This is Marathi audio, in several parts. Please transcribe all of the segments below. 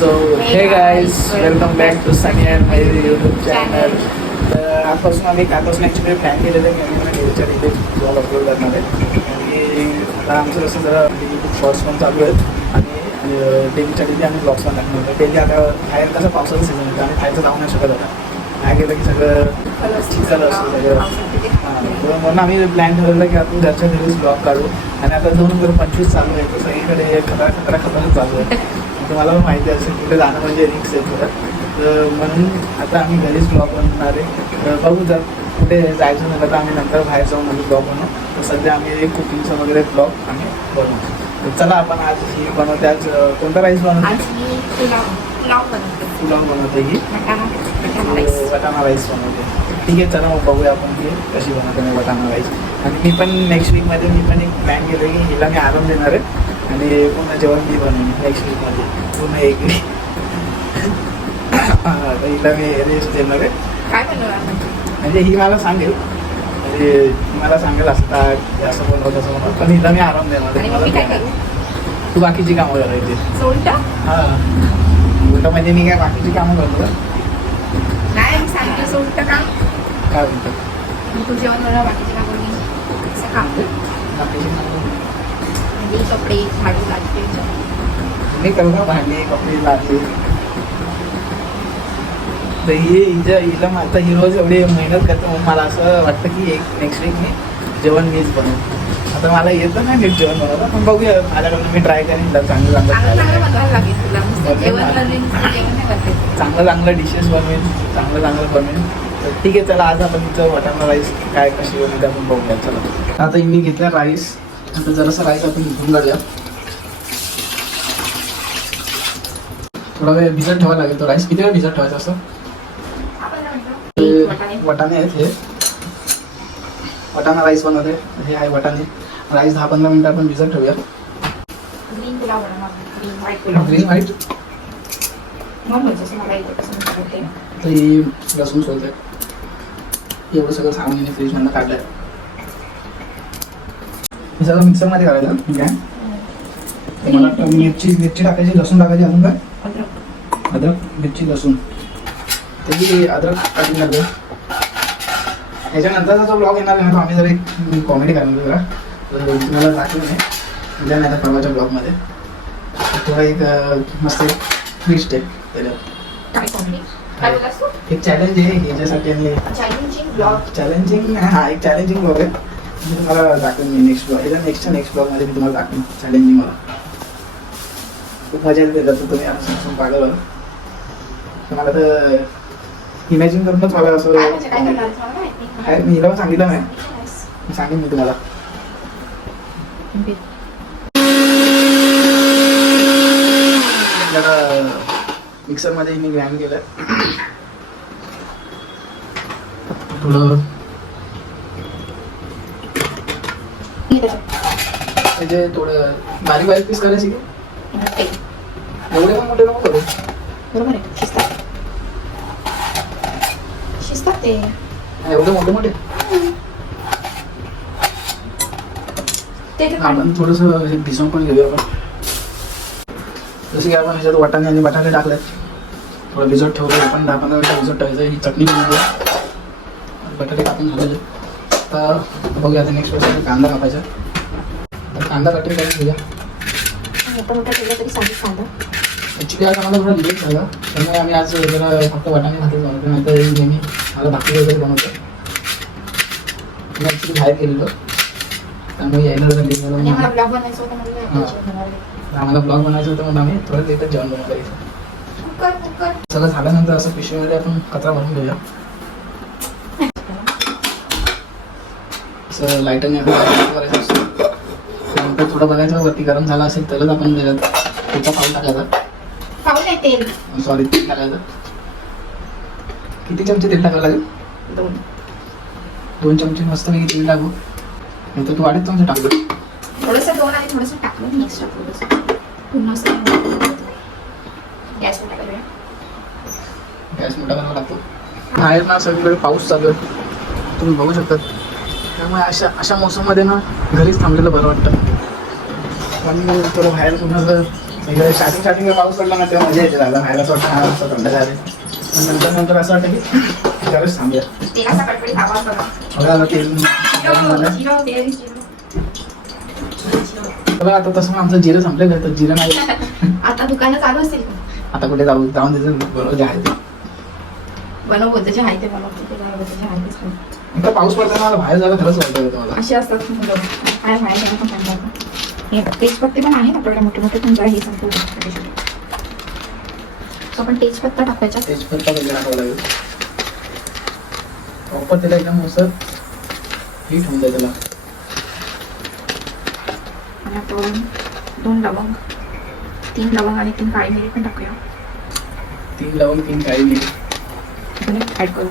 So hey guys welcome back to Sunny and my YouTube channel तर आजपासून आम्ही कालपासून ॲक्च्युली प्लॅन केलेलं आहे की आम्ही डेलीच्या डेली ब्लॉग अपलोड करणार आहे आणि आता आमचं कसं जरा शॉर्ट्स पण चालू आहेत आणि डेलीच्या डेली आम्ही ब्लॉग्स पण टाकणार होतो डेली आता बाहेर कसं पावसाचं सीझन होतं आणि खायचं जाऊ नाही शकत होता काय केलं की सगळं चिखल असतं सगळं म्हणून आम्ही प्लॅन ठरवलं की आपण घरच्या घरीच ब्लॉग काढू। आणि आता दोन हजार पंचवीस चालू आहे तर सगळीकडे खतरा खतरा खतरा चालू आहे तुम्हाला पण माहिती असेल कुठे जाणं म्हणजे रिक्स आहे थोडं तर म्हणून आता आम्ही घरीच ब्लॉग बनवणार आहे. बघू जर कुठे जायचं झालं तर आम्ही नंतर बाहेर जाऊन म्हणजे ब्लॉग बनवू. तर सध्या आम्ही कुकिंगचं वगैरे ब्लॉग आम्ही बनवू. तर चला आपण आज ही बनवते. आज कोणता राईस बनवतो? पुलाव बनवते. ही. वाटाणा राईस वटाणा राईस बनवते. ठीक आहे चला मग बघूया आपण की कशी बनवते मी वटाणा राईस आणि मी पण नेक्स्ट वीकमध्ये मी पण एक प्लॅन केलं की हिला मी आराम देणार आहे. आणि पूर्ण जेवण मी बनवेन नेक्स्ट वीकमध्ये पूर्ण एक हिला मी रेस्ट देणार आहे. काय म्हणजे ही मला सांगेल. म्हणजे मला सांगेल असं काय असं बनवत असं बनवत पण हिला मी आराम देणार तू बाकीची कामं करायची हां. उलट म्हणजे मी काय बाकीची कामं करतो नाही काम काय म्हणतात मी तू जेवण बाकीचे काम बाकीची कामं म्हणजे कपडे झाडू लागते मी करू भांडी कपडे लागले तर ही हिच्या हिला आता ही रोज एवढी मेहनत करते. मग मला असं वाटतं की एक नेक्स्ट वीक मी जेवण मीच बनवू. आता मला येतं नाही नीट जेवण बनवता पण बघूया. माझ्याकडून मी ट्राय करेन चांगलं चांगलं चांगलं चांगलं डिशेस बनवेन चांगलं चांगलं बनवेन. तर ठीक आहे चला आज आपण तिचं वाटाणा राईस काय कशी बनवते आपण बघूया. चला. आता मी घेतला राईस आता जरासा राईस आपण धुवून काढूया. थोडा वेळ भिजत ठेवावा लागेल तो राईस. किती वेळ भिजत ठेवायचा असं? वाटाणे. आहेत हे. वटाणा राईस बनवते. हे आहे वटाणे. राईस दहा पंधरा मिनिटं आपण भिजत ठेवूया. ग्रीन व्हाईट म्हणजे तर ही लसूण सोलते. एवढं सगळं सामान फ्रीजमधनं काढलं आहे हे सगळं मिक्सरमध्ये करायचं ठीक आहे. तर मला वाटतं मिरची मिरची टाकायची लसूण टाकायची अजून काय? अद्रक. मिरची लसूण. त्याची अद्रक टाकून टाकलं ह्याच्यानंतरचा जो ब्लॉग येणार आहे तो आम्ही जर एक कॉमेडी करणार जरा. तुम्हाला दाखवून आहे. उद्या नाही तर परवाच्या ब्लॉगमध्ये थोडा एक मस्त एक ट्विस्ट आहे. त्याच्यात. एक चॅलेंज आहे ह्याच्यासाठी आम्ही चॅलेंजिंग ब्लॉग चॅलेंजिंग हा एक चॅलेंजिंग ब्लॉग आहे. तुम्हाला दाखवेन मी नेक्स्ट ब्लॉग याच्या नेक्स्टच्या नेक्स्ट ब्लॉगमध्ये मी तुम्हाला दाखवेन चॅलेंजिंग मला खूप मजा येते त्याचं तुम्ही असं समजून पागल. तर मला तर इमॅजिन करूनच मला असं म्हणजे मी हिला सांगितलं नाही. सांगेन मी तुम्हाला. मिक्सरमध्ये मी ग्राइंड केलं थोडं म्हणजे थोडं बारीक बारीक पीस करायची का? एवढे पण मोठे नको करू. बरोबर आहे. ते. एवढे मोठे मोठे? आपण थोडस भिजवून पण घेऊया आपण. जसं की आपण ह्याच्यात वाटाणे आणि बटाटे टाकलेत. थोडं भिजत ठेवलं आपण दहा पंधरा मिनिटं भिजत ठेवायचं. ही चटणी बनवूया. बटाटे टाकून झालेले. तर बघूया आता नेक्स्ट वेळेस कांदा कापायचा. तर कांदा कटिंग करून घेऊया. मोठं मोठं केलं तरी साधीच कांदा. ॲक्च्युली आज आम्हाला थोडा लेट झाला. त्यामुळे आम्ही आज जरा फक्त वाटाणे भाकरी बनवतो नाही तर नेहमी मला भाकरी वगैरे बनवतो. मी ॲक्च्युली बाहेर गेलेलो. त्यामुळे यायला. आम्हाला ब्लॉग बनायचं होतं म्हणून आम्ही थोडं लेटच जेवण बनवलं सगळं झाल्यानंतर असं पिशवीमध्ये आपण कचरा भरून घेऊया. असं करायचं असतं. थोडं बघायचं वरती गरम झाला असेल तरच आपण त्याच्यात त्याचा पाऊल टाकायचा. तेल सॉरी तेल टाकायचं. किती चमचे तेल टाकायला लागेल? दोन. दोन चमचे मस्तपैकी तेल टाकू. नाही तर तू वाढत चमचे टाकू. थोडंसं दोन आणि थोडंसं टाकलं मी एक्स्ट्रा थोडंसं. पुन्हा असं गॅस मोठा करूया गॅस मोठा करावा लागतो. बाहेर ना सगळीकडे पाऊस चालू आहे. तुम्ही बघू शकता. त्यामुळे अशा अशा मोसममध्ये ना घरीच थांबलेलं बरं वाटतं. आणि थोडं बाहेर कुणाचं इकडे स्टार्टिंग स्टार्टिंग पाऊस पडला ना तेव्हा मजा येते झाला खायला असं वाटतं हा असं थंड झाले. पण नंतर नंतर असं वाटतं की खरंच थांबूया. बघा. तेल. जिरं, जिरं, जिरं. बघा आता तसं आमचं जिरं संपलं का तर जिरं नाही. आता दुकानं चालू असतील? आता कुठे जाऊ जाऊन त्याचं बरोबर जे आहे ते. बनव जे आहे ते बनवते ते बनव जे आहे तेच आता पाऊस पडताना मला बाहेर जायला खरंच वाटतं होतं मला. अशी असतात मुलं. काय बाहेर जायला पण कंटाळा येतो. हे तेजपत्ते पण आहेत आपल्याकडे मोठे मोठे पण जरा हे संपू आपण तेजपत्ता टाकायचा. तेजपत्ता वगैरे टाकावं लागेल. प्रॉपर त्याला एकदम असं हीट होऊन जाईल त्याला. आणि आपण दोन लवंग तीन लवंग आणि तीन काळी मिरी पण टाकूया. तीन लावून तीन काळी मिरी. ऍड करू.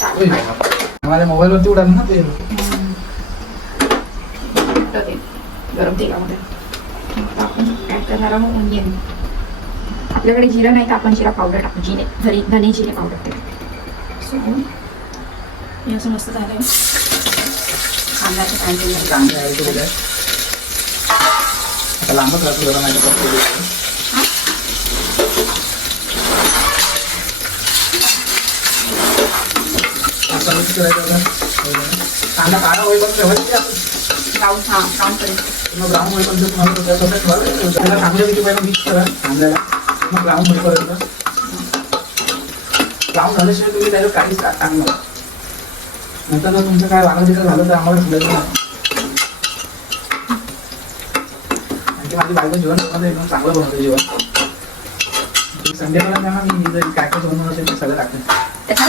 माझ्या मोबाईलवरती उडाल ना ते. गरम तेलामध्ये. आपल्याकडे जिरं नाही तर आपण जिरा पावडर टाकू. जिरे धने धने जिरे पावडर ते. सो हे असं मस्त झालं कांदे लांबच राहतो जरा नाही तर पटकन. आता कसं करायचं आता? कांदा काळा होईपर्यंत ठेवायचं की आपण ब्राऊन हां ब्राऊन करेल मग ब्राऊन होईपर्यंत तुम्हाला कसं कसं ठेवायचं त्याला कांद्यापैकी पहिला मिक्स करा कांद्याला मग ब्राऊन होईपर्यंत ब्राऊन झाल्याशिवाय तुम्ही त्याच्यात काहीच टा- टाकणार नंतर जर तुमचं काय वागं तिकडे झालं तर आम्हाला समजायचं नाही आणखी माझी बायको जेवण बनवते एकदम चांगलं बनवते जेवण संडे मला त्यांना मी जर काय काय ते सगळं टाकते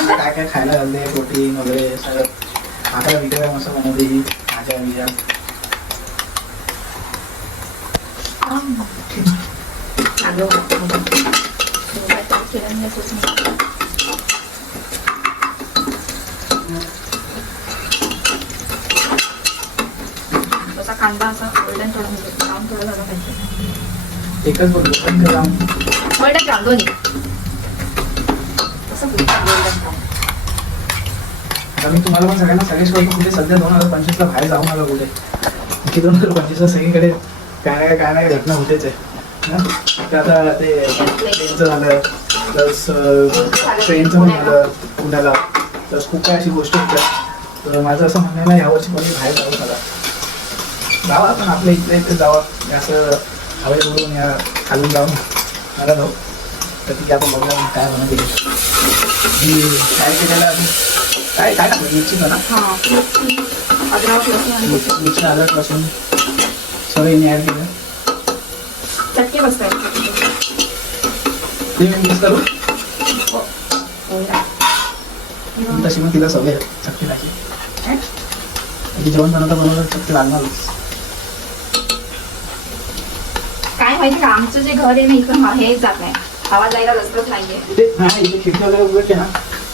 काय काय खायला घालते? प्रोटीन वगैरे सगळं. भाकऱ्या बिकऱ्या मस्त बनवते ही कांदा असा गोल्डन थोडा म्हणजे ब्राऊन थोडा झाला पाहिजे. एकच बोलतो पण गोल्डन ब्राऊन दोन्ही. मी तुम्हाला पण सगळ्यांना सजेस्ट करतो कुठे सध्या दोन हजार पंचवीसला बाहेर जाऊ नका कुठे. की दोन हजार पंचवीसला सगळीकडे काय नाही काय नाही घटना होतेच आहे. आता ते ट्रेनचं झालं प्लस ट्रेनचं पण झालं पुण्याला. प्लस खूप काही अशी गोष्टी होत्या. तर माझं असं म्हणणं आहे ना यावर्षी कोणी बाहेर जाऊ नका. जावा पण आपल्या इथल्या इथे जावा. असं हवेबोलून या खालून जाऊन. मला जाऊ तर तिथे आपण बघूया काय म्हणत गेले मी काय काय काय टाकलं? मिरची मिरची, अद्रक लसूण. मिरची अद्रक लसूण ॲड केलं. ते मिक्स करू? हो. तशी मग तिला सवय चटणी ती जेवण बनवता बनवता चटणी लागणारच काय माहिती का? आमचं जे घर आहे ना इथं हा- जात नाही. हवा जायला रस्तच नाहीये. हा इथे खिडकी वगैरे उघडते ना?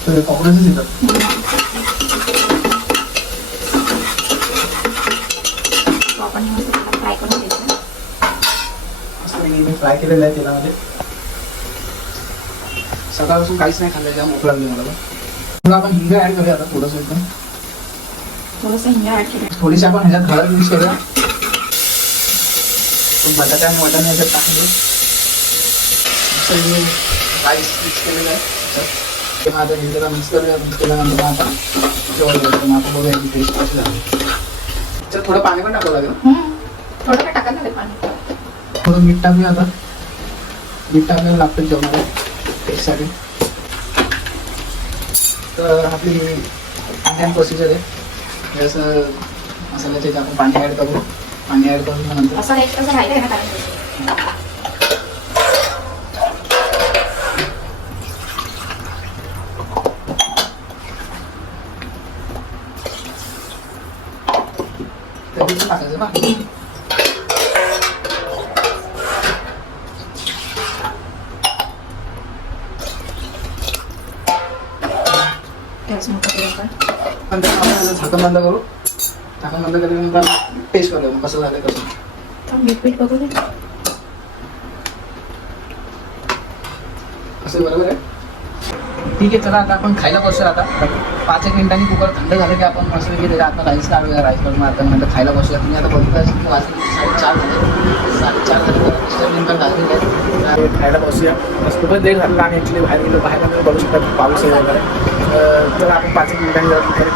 तर कॉक्रोचेस येतात. तो आपण हे मस्त फ्राय करून घ्यायचं असं मी फ्राय केलेलं आहे तेलामध्ये सकाळपासून काहीच नाही खाल्लं भूक लागली मला. पण. आपण हिंग ॲड करूया आता थोडंसं एकदम. थोडंसं हिंगा ऍड केलं थोडीशी आपण ह्याच्यात हळद मिक्स करूया. तो बटाटा आणि वाटाणे ह्याच्यात टाकले राईस मिक्स केलेलं आहे. त्याच्यात. ते मग आता जरा मिक्स करूया मिक्स केल्यानंतर आपण जेवण आपण बघूया टेस्ट कशी झाली त्याच्यात थोडं पाणी पण टाकावं लागेल. थोडं काय टाकायला लागेल पाणी. थोडं मीठ टाकूया आता. मीठ टाकायला लागतं जेवणाला. टेस्टसाठी तर आपली इंडियन प्रोसिजर आहे. असं मसाल्याचे आपण पाणी ॲड करू. पाणी ॲड करून मग नंतर असं एक कसं राहिलं आहे ना कारण ते बीट टाकायचं ना गॅस मोठा केला आपण नंतर आपण याचं झाकण बंद कसं झालं कसं? मीठ बघू असं बरोबर आहे? ठीक आहे चला आता आपण खायला बसूया आता. पाच एक मिनिटांनी कुकर थंड झालं की आपण मस्त की त्याच्या आता राईस काढूया राईस करून आता नंतर खायला बसूया. तुम्ही आता की वाजले साडेचार झाले. साडेचार झाले. झालेले आहेत खायला बसूया. बस खूपच लेट झालेला आम्ही ॲक्च्युली बाहेर गेलो. बाहेर आम्ही बघू शकता खूप पाऊस आहे वगैरे. तर आपण पाच एक मिनिटांनी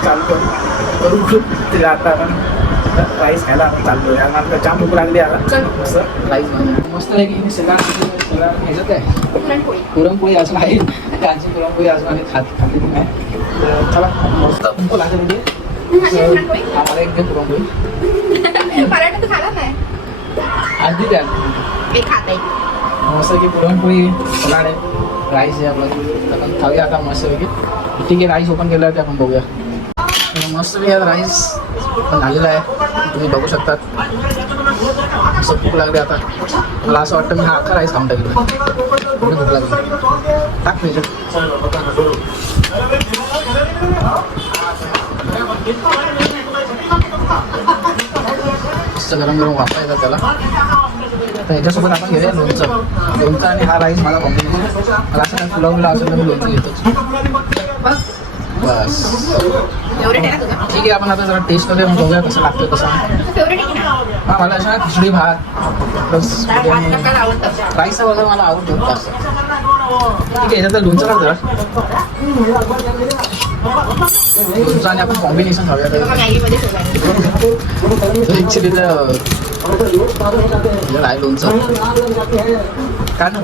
चालू करू. करू ते आता आपण राईस खायला आपण चाललो आहे मला जाम भूक लागली आता. असं. राईस मस्त आहे की सगळं सगळं ह्याच्यात आहे. पुरणपोळी. पुरणपोळी अजून आहे. त्यांची पुरणपोळी अजून आहे खात खाल्लेली नाही. चला. मस्त. भूक लागली म्हणजे? आम्हाला एक पुरणपोळी. पराठा तर खाला नाही. आधी द्या. मी खात आहे. मस्त की पुरणपोळी सलाड आहे. राईस आहे आपलं. खाऊया आता मस्त पैकी. ठीक आहे राईस ओपन केल्यावरती आपण बघूया. मस्त मी आता राईस पण झालेला आहे. तुम्ही बघू शकतात. असं भूक लागली आता. मला असं वाटतं मी हा अख्खा राईस खाऊन टाकेल. भूक लागली. टाक त्याच्यात मस्त गरम गरम वाफा येतात त्याला. तर याच्यासोबत आपण घेऊया लोणचं. लोणचं आणि हा राईस मला कॉम्बिनेशन मला असं काही पुलाव असं मी लोणचं घेतोच. बस. ठीक आहे आपण आता जरा टेस्ट करूया मग बघूया कसं लागतं कसं की हा मला अशा खिचडी भात प्लस राईस वगैरे मला आवडतो जास्त ठीक आहे याच्यात लोणचं टाक जरा. लोणचं आणि आपण कॉम्बिनेशन खाऊया. तर ॲक्च्युली आहे लोणचं. काय नाही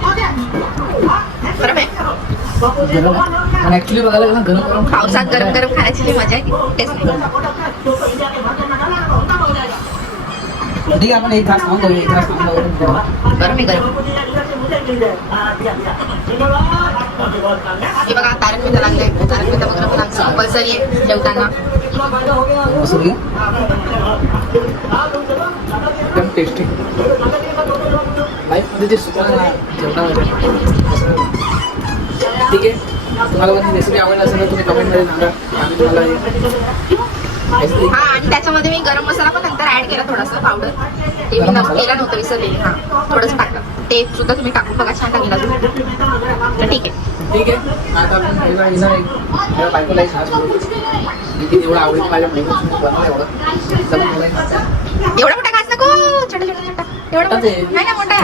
गरम ॲक्च्युली बघायला गेलं गरम गरम पावसात गरम गरम खाण्याची जी मजा आहे. ठीक आहे आपण एक तास जाऊया एक तास मी गरम. हे बघा तारक मेहता लागले तारक मेहता बघणं पण आमचं कंपल्सरी आहे जेवताना. एकदम टेस्टी सुद्धा ठीक आहे तुम्हाला पण रेसिपी आवडली असेल तर तुम्ही कमेंटमध्ये सांगा आम्ही तुम्हाला हे- हा आणि त्याच्यामध्ये मी गरम मसाला पण नंतर ऍड केला थोडासा पावडर ते मी? केला नव्हतं विसरलेली. हा थोडंसं टाकलं. ते सुद्धा तुम्ही टाकून बघा छान लागेल अजून. तर ठीक आहे. ठीक आहे. आता आपण पहिला बायकोला एवढं. आवडीत माझ्या महिन्यात एवढं मोठा एवढा. नाही ना मोठा.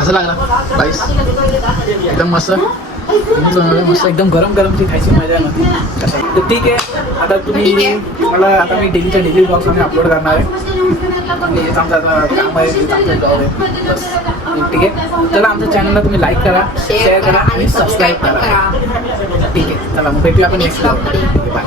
कसं लागला. राईस एकदम मस्त. मस्त एकदम गरम गरम ती खायची मजा नव्हती तर ठीक आहे. आता तुम्ही. मला आता मी डेलीच्या डेली ब्लॉग्स आम्ही अपलोड करणार आहे. आमचं आता काम आहे हेच आमचं जॉब आहे. बस. ठीक आहे. चला आमच्या चॅनलला तुम्ही लाईक करा शेअर करा आणि सबस्क्राईब करा. ठीक आहे. चला मग भेटूया आपण नेक्स्ट ब्लॉग बाय